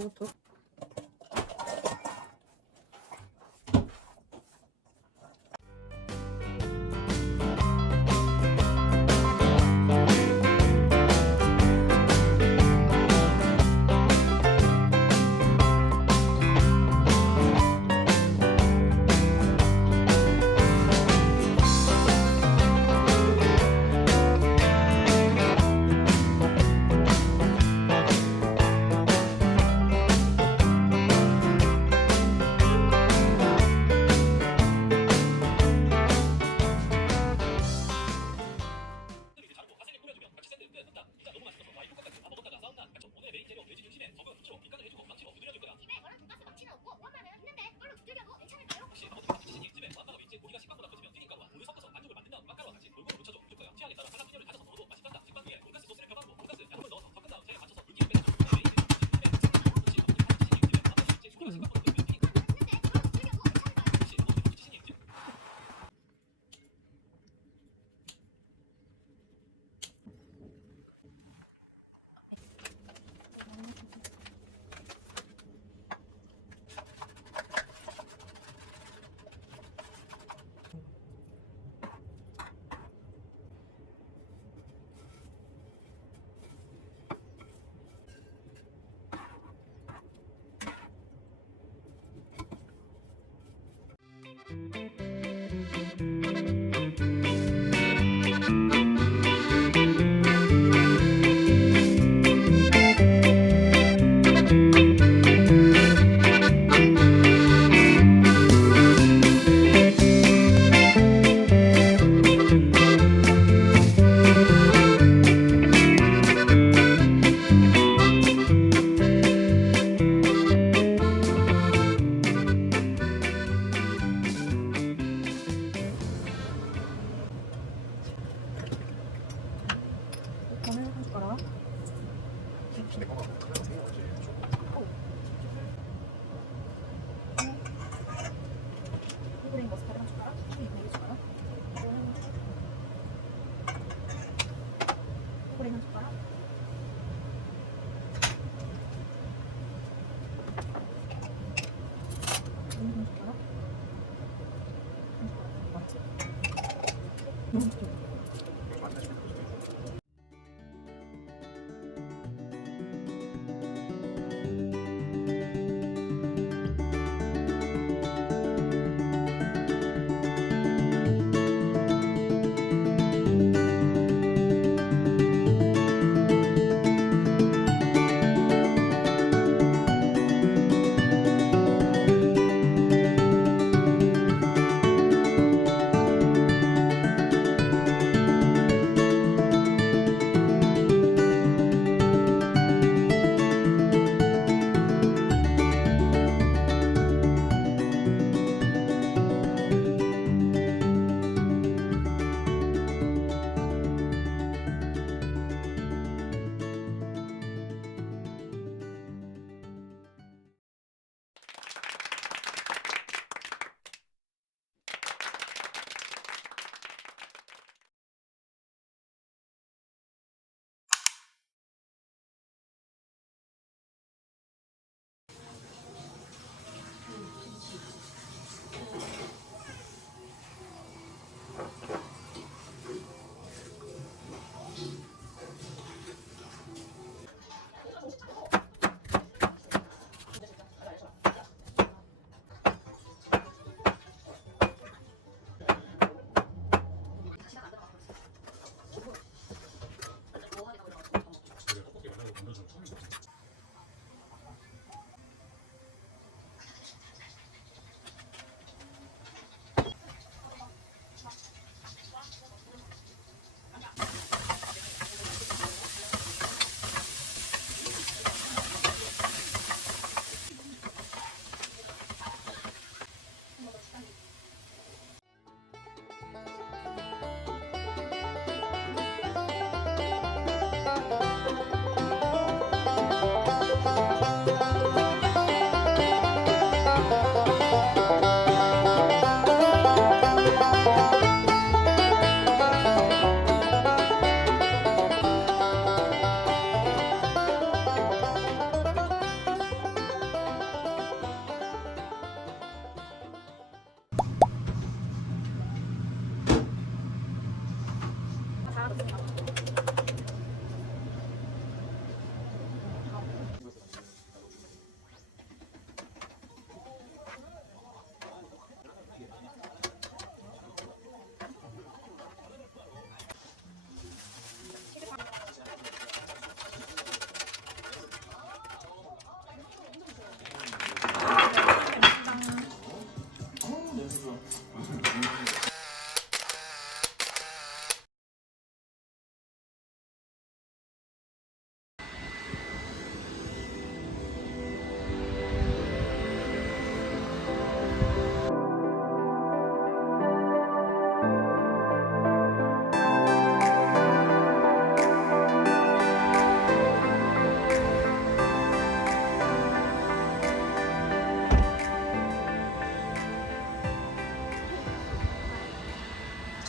뭐부터? 이거는 한 숟가락. 홀그레인 머스타드 한 숟가락. 네 숟가락. 홀그레인 한 숟가락. 한 숟가락. 맞지?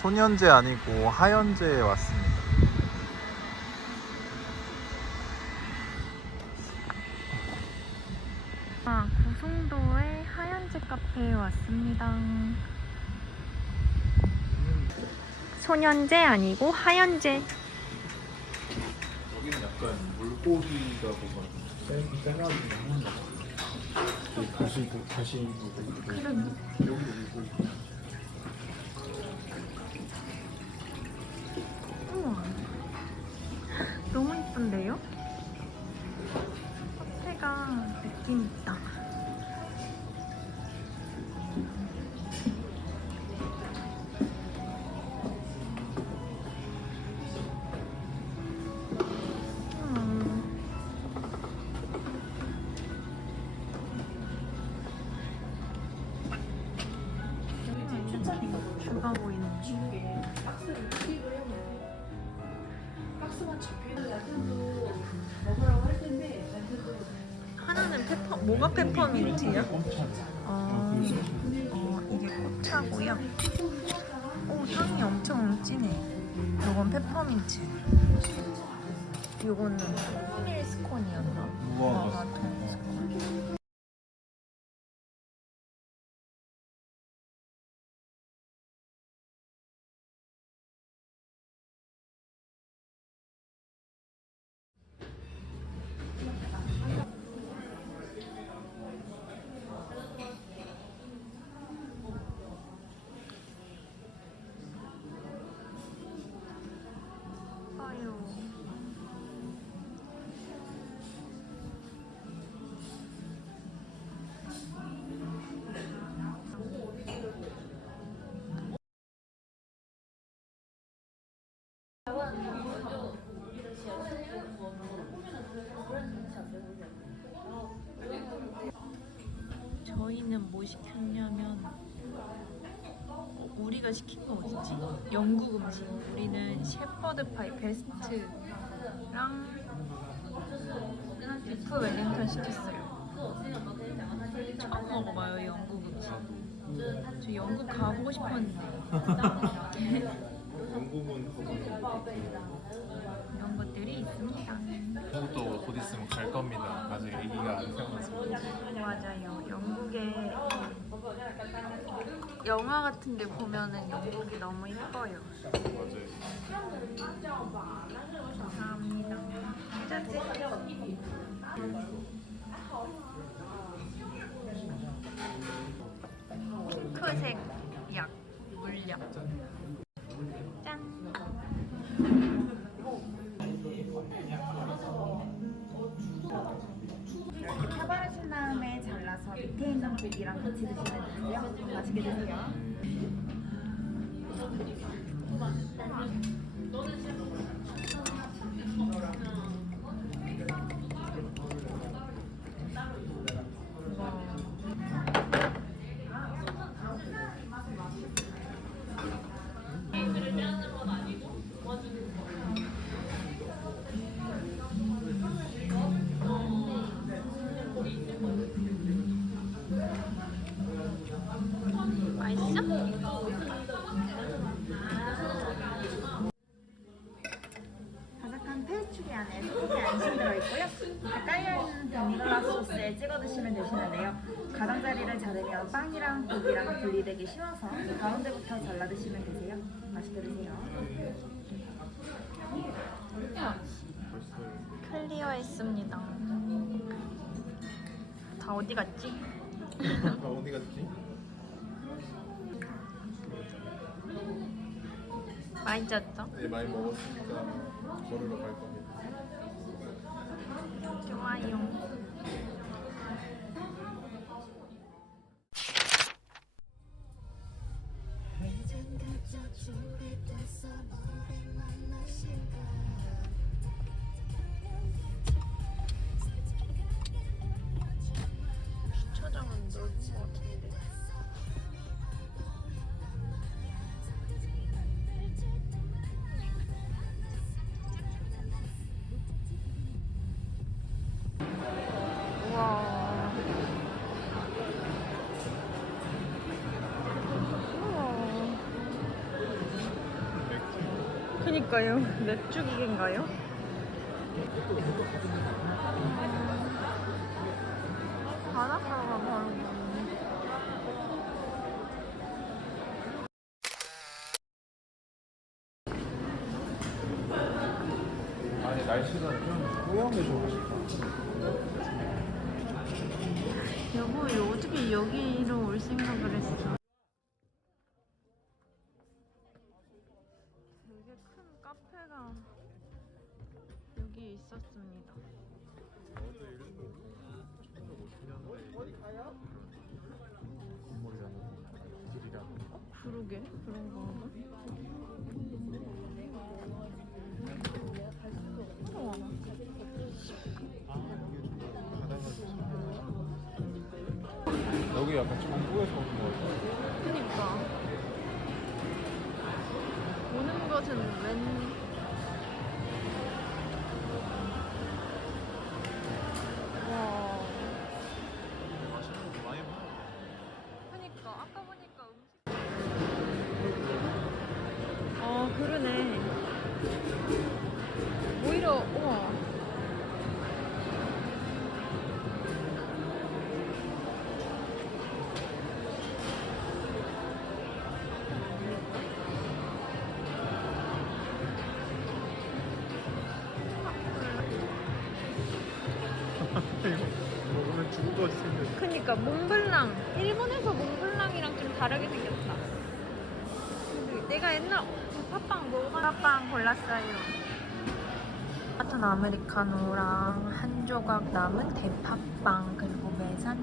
소년제 아니고 하연제에 왔습니다. 고송도의 하얀제 카페에 왔습니다. 소년제 아니고 하얀제. 여기는 약간 물고기가 뭐가 세가지고 하는 거. 다시 여기도 물고기. 우와, 너무 이쁜데요? 카페가 느낌 있다. 뷰가 보이는 하나는 뭐가 페퍼민트야? 이게 꽃차고요. 오, 향이 엄청 진해. 이건 페퍼민트. 이거는 통밀 스콘이었나? 우와, 통밀 스콘. 저희는 뭐 시켰냐면 우리가 시킨 거 어딨지? 영국 음식. 우리는 셰퍼드 파이 베스트랑 비프 웰링턴 시켰어요. 처음 먹어봐요, 영국 음식. 저 영국 가보고 싶었는데 영국은 이런 것들이 있습니다. 영국도 곧 있으면 갈 겁니다. 아직 아기가 안 태어났습니다. 맞아요. 영국에 영화 같은 데 보면은 영국이 너무 예뻐요. 맞아요. 감사합니다. 짜잔. 핑크색 약, 물약. 짠. 이렇게 파바르신 다음에 잘라서 밑에 있는 고기랑 같이 드시면 되고요. 맛있게 드세요. 맛있어? 바삭한 페이추리 안에 소고기 안심 들어있고요. 깔려있는 데미글라스 소스에 찍어 드시면 되시는데요. 가장자리를 자르면 빵이랑 고기랑 분리되기 쉬워서 가운데부터 잘라 드시면 되세요. 맛있게 드세요. 클리어했습니다. 다 어디 갔지? 어디 갔지? 많이 쪘죠? 네, 많이 먹었으니까 걸으러 갈 겁니다. 좋아요. 주차장은 넓은 것 같은데. 우와. 그니까요. 맥주 기계인가요? 바닷가가 바로 보이네. 아니 날씨가 좀 뿌염해지고 싶다. 여보, 어떻게 여기로 올 생각을 했어? 되게 큰 카페가 여기 있었습니다. 저도 일본 1950년대 건물이라는 길이라는 그러게, 그런 건가? 우와. 여기 약간 정부에서 오는 거 같아. 그니까 오는 것은 웬 와. 맛있는 거 많이 먹어. 그니까 아까 보니까 그러네. 오히려 우와. 먹으면 죽을 것 같은데. 그니까 몽블랑 일본에서 몽블랑이랑 좀 다르게 생겼다. 근데 내가 옛날 팥빵 먹어봤는데 팥빵 골랐어요. 같은 아메리카노랑 한 조각 남은 대파빵 그리고 매산